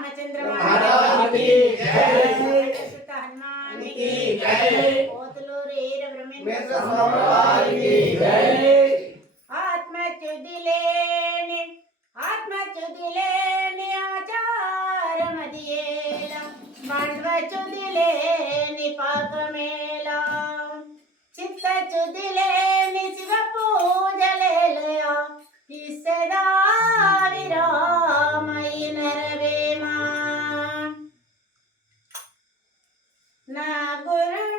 Ramachandra Hanuman Kothuluru ఏర Brahma ఆత్మచ్యుదిలేని ఆత్మచ్యుదిలేని ఆచారమదియేల మన్వచ్యుదిలేని పాపమేల చిత్తచ్యుదిలే Nagoro.